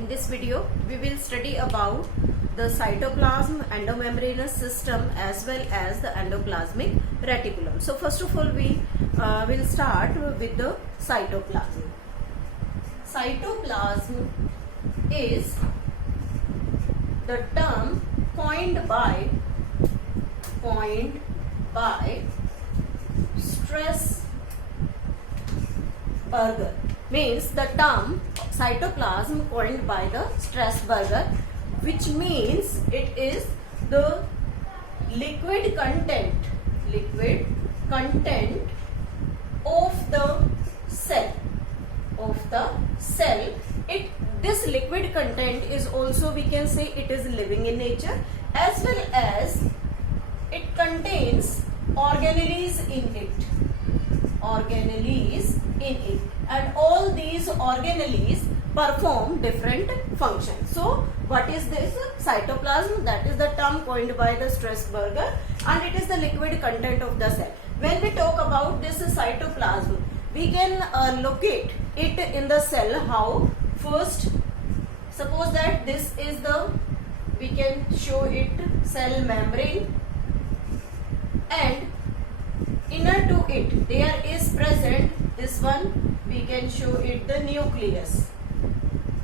In this video, we will study about the cytoplasm, endomembranous system as well as the endoplasmic reticulum. So first of all, we will start with the cytoplasm. Cytoplasm is the term coined by Strasburger. Means the term cytoplasm coined by the Strasburger, which means it is the liquid content of the cell. This liquid content is also, we can say, it is living in nature, as well as it contains organelles in it, and all these organelles perform different functions. So what is this cytoplasm? That is the term coined by the Strasburger, and it is the liquid content of the cell. When we talk about this cytoplasm, we can locate it in the cell. How? First, suppose that this is the, we can show it cell membrane, and inner to it there is present this one, we can show it the nucleus,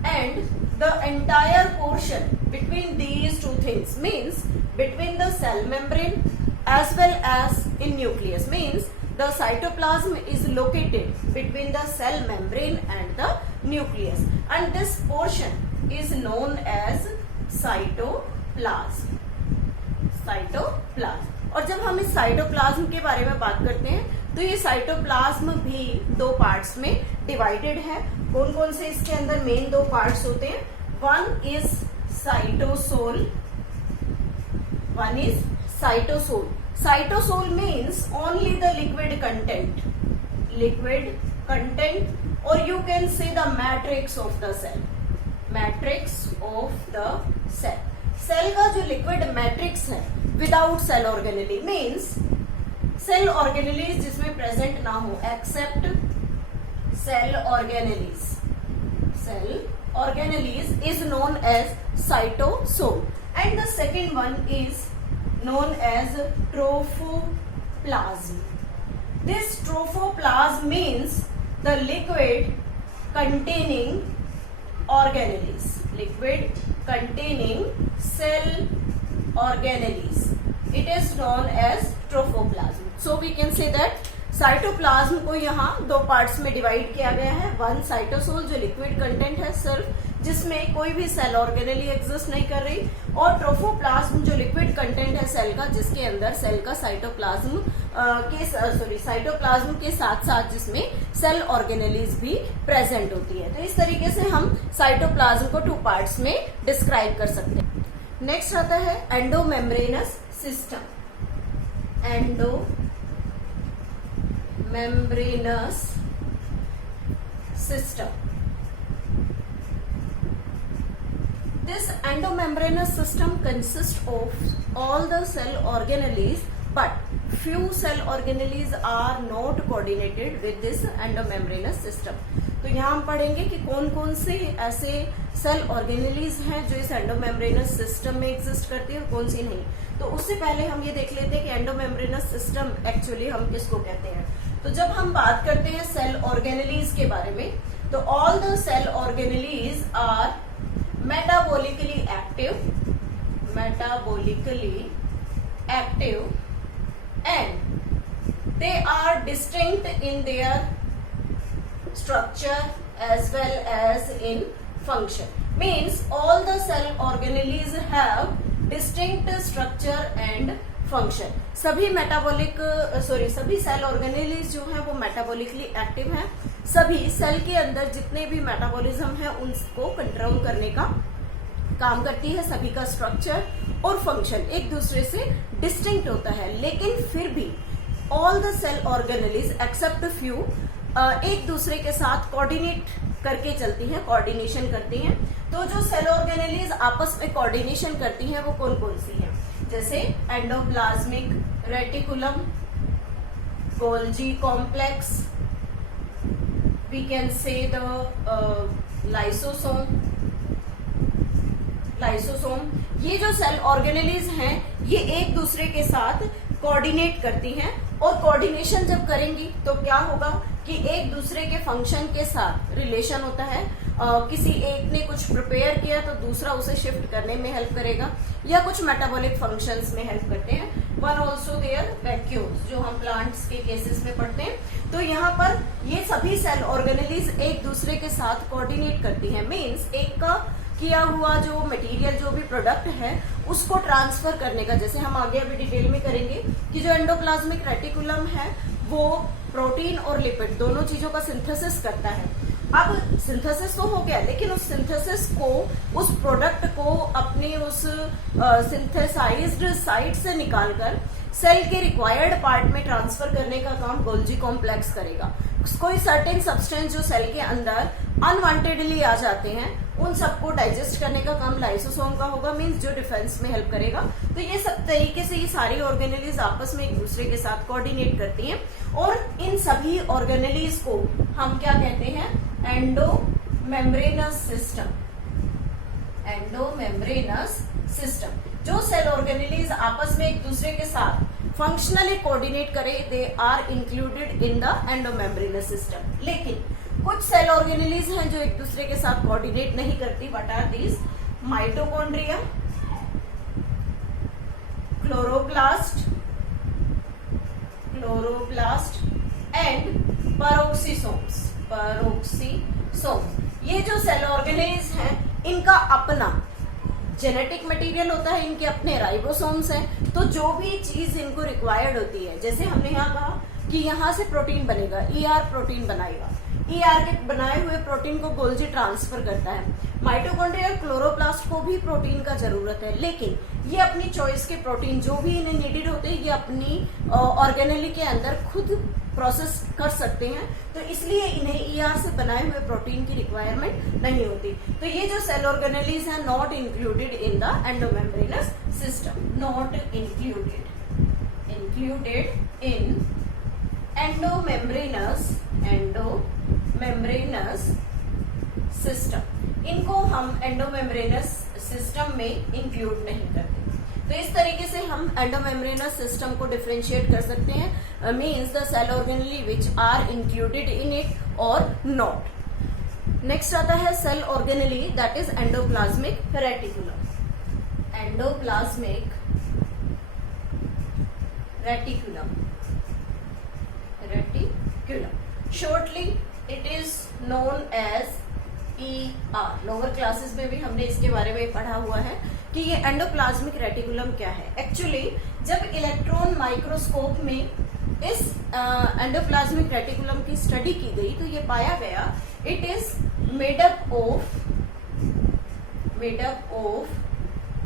and the entire portion between these two things, means between the cell membrane as well as in nucleus, means the cytoplasm is located between the cell membrane and the nucleus, and this portion is known as cytoplasm. और जब हम इस cytoplasm के बारे में बात करते हैं तो ये साइटोप्लाज्म भी दो पार्ट्स में डिवाइडेड है. कौन कौन से इसके अंदर मेन दो पार्ट्स होते हैं? One is cytosol. Cytosol means only the liquid content, और you can say the matrix of the cell. Cell का जो लिक्विड मैट्रिक्स है without cell organelle, means cell organelles जिसमें प्रेजेंट ना हो, except cell organelles is known as cytosol, and the second one is known as trophoplasm. This trophoplasm means the liquid containing organelles, cell organelles. It is known as trophoplasm. So we can say that cytoplasm को यहाँ दो parts में divide किया गया है. One cytosol जो liquid content है सिर्फ, जिसमें कोई भी सेल ऑर्गेनेली एग्जिस्ट नहीं कर रही, और ट्रोफोप्लाज्म जो लिक्विड कंटेंट है सेल का, जिसके अंदर सेल का साइटोप्लाज्म के साथ साथ जिसमें सेल ऑर्गेनेलीज भी प्रेजेंट होती है. तो इस तरीके से हम साइटोप्लाज्म को टू पार्ट्स में डिस्क्राइब कर सकते हैं. नेक्स्ट आता है endomembranes system. membranous system. This endomembranous system consists of all the cell organelles, but few cell organelles are not coordinated with this endomembranous system. तो यहाँ हम पढ़ेंगे कि कौन कौन से ऐसे सेल ऑर्गेनेलीज हैं जो इस एंडोमेम्ब्रेनस सिस्टम में एग्जिस्ट करती है और कौन सी नहीं. तो उससे पहले हम ये देख लेते हैं कि एंडोमेम्ब्रेनस सिस्टम एक्चुअली हम किसको कहते हैं. तो जब हम बात करते हैं सेल ऑर्गेनेलीज के बारे में, तो all the cell organelles are metabolically active and they are distinct in their structure as well as in function. Means all the cell organelles have distinct structure and function. सभी cell organelles जो हैं वो metabolically active हैं. सभी cell के अंदर जितने भी मेटाबॉलिज्म है उनको कंट्रोल करने का काम करती है. सभी का स्ट्रक्चर और फंक्शन एक दूसरे से डिस्टिंक्ट होता है, लेकिन फिर भी all the cell organelles except few एक दूसरे के साथ कोऑर्डिनेट करके चलती हैं, कोऑर्डिनेशन करती हैं. तो जो सेल ऑर्गेनेलीज आपस में कोऑर्डिनेशन करती हैं वो कौन कौन सी हैं? जैसे endoplasmic reticulum, Golgi complex, we can say the lysosome, lysosome. ये जो सेल ऑर्गेनेलीज हैं ये एक दूसरे के साथ कोऑर्डिनेट करती हैं, और कोऑर्डिनेशन जब करेंगी तो क्या होगा कि एक दूसरे के फंक्शन के साथ रिलेशन होता है। किसी एक ने कुछ प्रिपेयर किया तो दूसरा उसे शिफ्ट करने में हेल्प करेगा, या कुछ मेटाबॉलिक फंक्शंस में हेल्प करते हैं। वन ऑल्सो देयर वैक्यूल्स, जो हम प्लांट्स के केसेस में पढ़ते हैं। तो यहाँ पर ये सभी सेल ऑर्गेनेलीज एक दूसरे के साथ कोऑर्डिनेट करती हैं। मीन्स एक का किया हुआ जो मटेरियल, जो भी प्रोडक्ट है, उसको ट्रांसफर करने का, जैसे हम आगे अभी डिटेल में करेंगे कि जो एंडोप्लाज्मिक रेटिकुलम है वो प्रोटीन और लिपिड दोनों चीजों का सिंथेसिस करता है। अब सिंथेसिस तो हो गया, लेकिन उस सिंथेसिस को, उस प्रोडक्ट को अपने उस सिंथेसाइज्ड साइट से निकालकर सेल के रिक्वायर्ड पार्ट में ट्रांसफर करने का काम गोल्जी कॉम्प्लेक्स करेगा। कोई सर्टेन सब्सटेंस जो सेल के अंदर अनवांटेडली आ जाते हैं, उन सबको डाइजेस्ट करने का काम लाइसोसोम का होगा, मींस जो डिफेंस में हेल्प करेगा। तो ये सब तरीके से ये सारी ऑर्गेनेलीज आपस में एक दूसरे के साथ कोऑर्डिनेट करती हैं, और इन सभी ऑर्गेनेलीज को हम क्या कहते हैं? Endomembranous system. Endomembranous system. जो सेल ऑर्गेनेलीज आपस में एक दूसरे के साथ फंक्शनली कोऑर्डिनेट करे, they are included in the endomembranous system. लेकिन कुछ सेल ऑर्गेनेलीज हैं जो एक दूसरे के साथ कोऑर्डिनेट नहीं करती। What are these? Mitochondria, chloroplast and peroxisomes. ये जो सेल ऑर्गेनेलीज हैं, इनका अपना जेनेटिक मटेरियल होता है, इनके अपने राइबोसोम्स हैं। तो जो भी चीज इनको रिक्वायर्ड होती है, जैसे हमने यहाँ कहा कि यहाँ से प्रोटीन बनेगा, ईआर प्रोटीन बनाएगा, ईआर के बनाए हुए प्रोटीन को गोल्जी ट्रांसफर करता है। माइटोकॉन्ड्रिया और क्लोरोप्लास्ट को भी प्रोटीन का जरूरत है, लेकिन ये अपनी चॉइस के प्रोटीन जो भी इन्हें नीडेड होते हैं, ये अपनी ऑर्गेनेली के अंदर खुद प्रोसेस कर सकते हैं। तो इसलिए इन्हें ईआर से बनाए हुए प्रोटीन की रिक्वायरमेंट नहीं होती। तो ये जो सेल ऑर्गेनेलीज हैं, not included in the endomembranous system. Not included in endomembranes system. इनको हम एंडोमेम्ब्रेनस सिस्टम में इंक्लूड नहीं करते। तो इस तरीके से हम एंडोमेम्ब्रेनस सिस्टम को डिफरेंशिएट कर सकते हैं, means the cell organelle which are included in it और नॉट। नेक्स्ट आता है cell organelle that is endoplasmic reticulum. Endoplasmic reticulum shortly it is known as ER। Lower classes में भी हमने इसके बारे में पढ़ा हुआ है कि ये एंडोप्लाज्मिक रेटिकुलम क्या है। एक्चुअली जब इलेक्ट्रॉन माइक्रोस्कोप में इस एंडोप्लाज्मिक रेटिकुलम की स्टडी की गई तो ये पाया गया it is made up of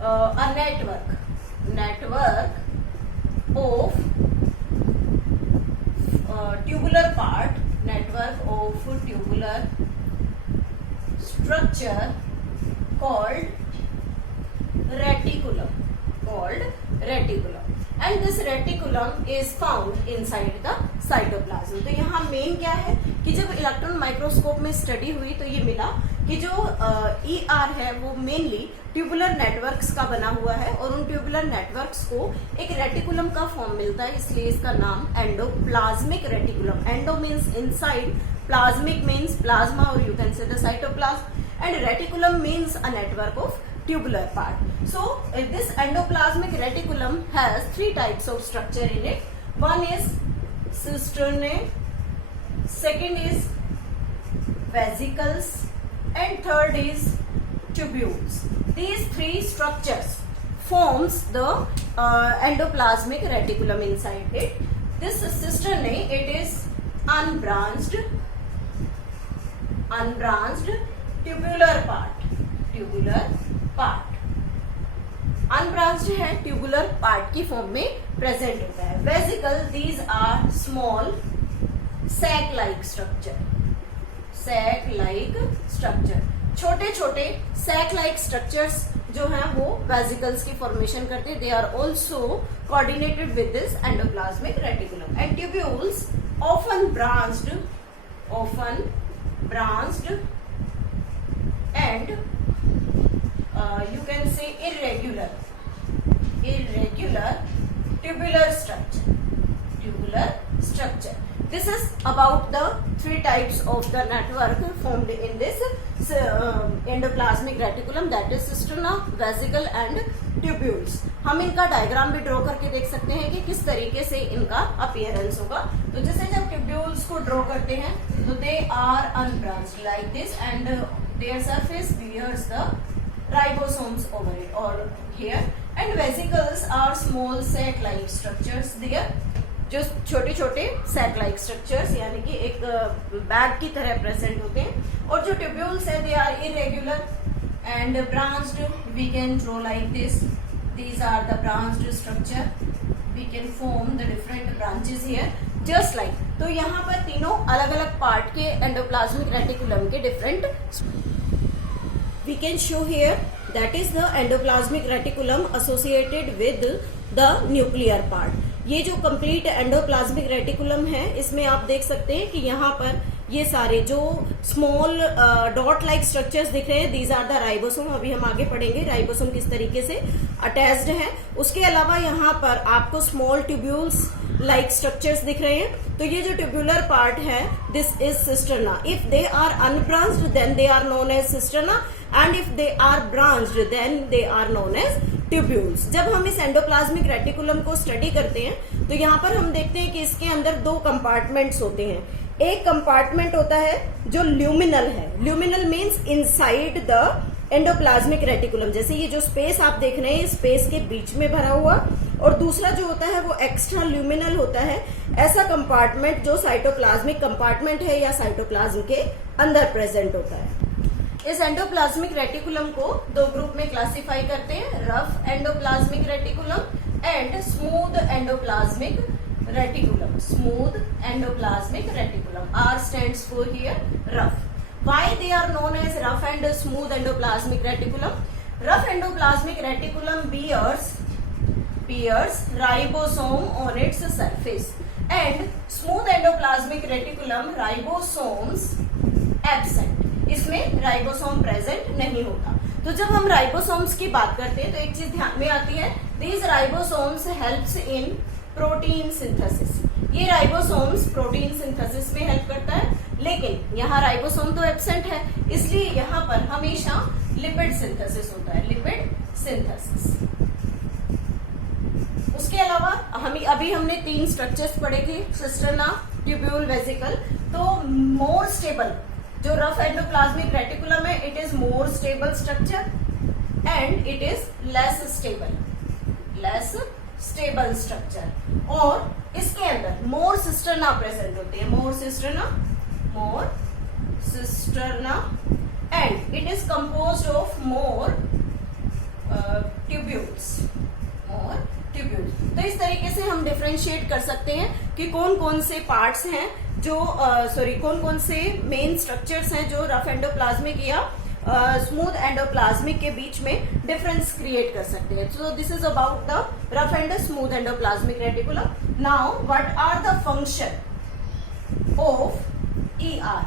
a network of tubular part, network of tubular structure called reticulum, and this reticulum is found inside the cytoplasm। तो यहाँ मेन क्या है कि जब इलेक्ट्रॉन माइक्रोस्कोप में स्टडी हुई तो ये मिला कि जो ER है वो मेनली ट्यूबुलर नेटवर्क्स का बना हुआ है, और उन ट्यूबुलर नेटवर्क्स को एक रेटिकुलम का फॉर्म मिलता है, इसलिए इसका नाम endoplasmic reticulum. Endo means inside, plasmic means plasma or you can say the cytoplasm, and reticulum means a network of tubular part. So this endoplasmic reticulum has three types of structure in it. One is cisternae, second is vesicles, and third is tubules. These three structures forms the endoplasmic reticulum inside it. This cisternae, it is unbranched tubular part। Unbranched है, tubular part की form में present होता है। Vesicle, these are small sac like structure. छोटे छोटे sac like structures जो हैं वो वेसिकल्स की फॉर्मेशन करते हैं। They are also coordinated with this endoplasmic reticulum. And tubules often branched and you can say irregular tubular structure. This is about the three types of the network formed in this endoplasmic reticulum, that is cisterna, vesicle and tubules. हम इनका diagram भी draw करके देख सकते हैं कि किस तरीके से इनका अपीयरेंस होगा. तो जैसे जब ट्यूब्यूल्स को ड्रॉ करते हैं तो they are unbranched like this and their surface bears the ribosomes over it or here, and vesicles are small sac like structures there, जो छोटे छोटे sac like structures यानी कि एक बैग की तरह प्रेजेंट होते हैं. और जो ट्यूब्यूल्स है they are irregular and branched, we can draw like this. These are the branched structure, we can form the different branches here just like. तो यहाँ पर तीनों अलग अलग पार्ट के एंडोप्लाज्मिक रेटिकुलम के different we can show here, that is the endoplasmic reticulum associated with the nuclear part. ये जो complete endoplasmic reticulum है इसमें आप देख सकते हैं कि यहाँ पर ये सारे जो स्मॉल डॉट लाइक स्ट्रक्चर्स दिख रहे हैं, दीज आर द राइबोसोम. अभी हम आगे पढ़ेंगे राइबोसोम किस तरीके से अटैच्ड है. उसके अलावा यहाँ पर आपको स्मॉल ट्यूब्यूल्स लाइक स्ट्रक्चर्स दिख रहे हैं. तो ये जो ट्यूब्यूलर पार्ट है this is cisterna. If they are unbranched then they are known as cisterna and if they are branched then they are known as tubules. जब हम इस एंडोप्लाज्मिक रेटिकुलम को स्टडी करते हैं तो यहाँ पर हम देखते हैं कि इसके अंदर दो कंपार्टमेंट्स होते हैं. एक कंपार्टमेंट होता है जो ल्यूमिनल है. Luminal means inside the endoplasmic reticulum. जैसे ये जो स्पेस आप देख रहे हैं स्पेस के बीच में भरा हुआ, और दूसरा जो होता है वो एक्स्ट्रा ल्यूमिनल होता है. ऐसा कंपार्टमेंट जो साइटोप्लाज्मिक कंपार्टमेंट है या साइटोप्लाज्म के अंदर प्रेजेंट होता है. इस एंडोप्लाज्मिक रेटिकुलम को दो ग्रुप में क्लासिफाई करते हैं, rough endoplasmic reticulum and smooth endoplasmic reticulum. Smooth endoplasmic reticulum. R stands for here rough. Why they are known as rough and smooth endoplasmic reticulum? Rough endoplasmic reticulum bears ribosome on its surface, and smooth endoplasmic reticulum ribosomes absent. इसमें ribosome present नहीं होता. तो जब हम ribosomes की बात करते हैं तो एक चीज ध्यान में आती है, these ribosomes helps in protein synthesis. ये राइबोसोम्स प्रोटीन सिंथेसिस में हेल्प करता है, लेकिन यहाँ राइबोसोम तो एब्सेंट है, इसलिए यहाँ पर हमेशा लिपिड सिंथेसिस होता है. Lipid synthesis. उसके अलावा अभी हमने तीन स्ट्रक्चर्स पढ़े थे, सिस्टर्ना, ट्यूब्यूल, वेसिकल. तो मोर स्टेबल जो रफ एंडोप्लाज्मिक रेटिकुलम है, it is more stable structure and it is less stable structure. और इसके अंदर मोर सिस्टर्ना प्रेजेंट होती है. More cisterna and it is composed of more tubules. तो इस तरीके से हम डिफरेंशिएट कर सकते हैं कि कौन कौन से पार्ट्स हैं जो कौन कौन से मेन स्ट्रक्चर्स हैं जो रफ एंडोप्लाज्मिक या स्मूथ एंडोप्लाज्मिक के बीच में डिफरेंस क्रिएट कर सकते हैं. So this is about the rough and smooth endoplasmic reticulum. Now what are the function of ER?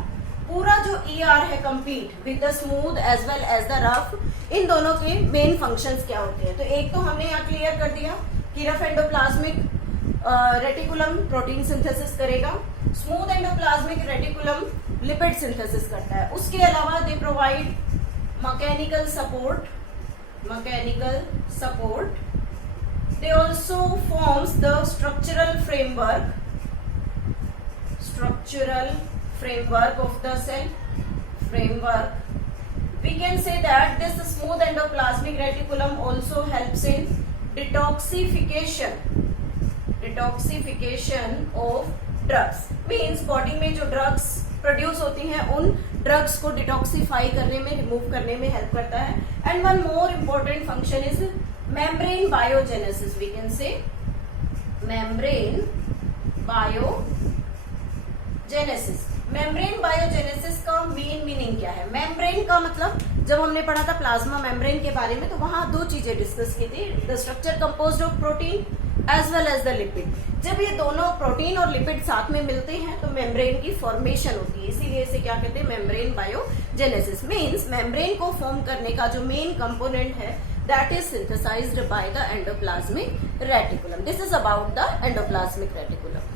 पूरा जो ER है complete with the smooth as well as the rough, इन दोनों के मेन फंक्शंस क्या होते हैं? तो एक तो हमने यहाँ क्लियर कर दिया कि rough endoplasmic reticulum protein synthesis करेगा, smooth endoplasmic reticulum lipid synthesis करता है. उसके अलावा they provide mechanical support. They also forms the structural framework of the cell. We can say that this smooth endoplasmic reticulum also helps in detoxification of drugs. Means body में जो drugs produce होती हैं उन drugs को detoxify करने में, remove करने में हेल्प करता है. And one more important function is membrane biogenesis. We can say membrane biogenesis. Membrane biogenesis का मेन मीनिंग क्या है? मेम्ब्रेन का मतलब, जब हमने पढ़ा था प्लाज्मा मेम्ब्रेन के बारे में तो वहां दो चीजें डिस्कस की थी. The structure composed of protein as well as the lipid. जब ये दोनों प्रोटीन और लिपिड साथ में मिलते हैं तो मेम्ब्रेन की फॉर्मेशन होती है, इसीलिए इसे क्या कहते हैं, मेम्ब्रेन बायोजेनेसिस। मीन्स मेम्ब्रेन को फॉर्म करने का जो मेन कंपोनेंट है that is synthesized by the endoplasmic reticulum. This is about the endoplasmic reticulum.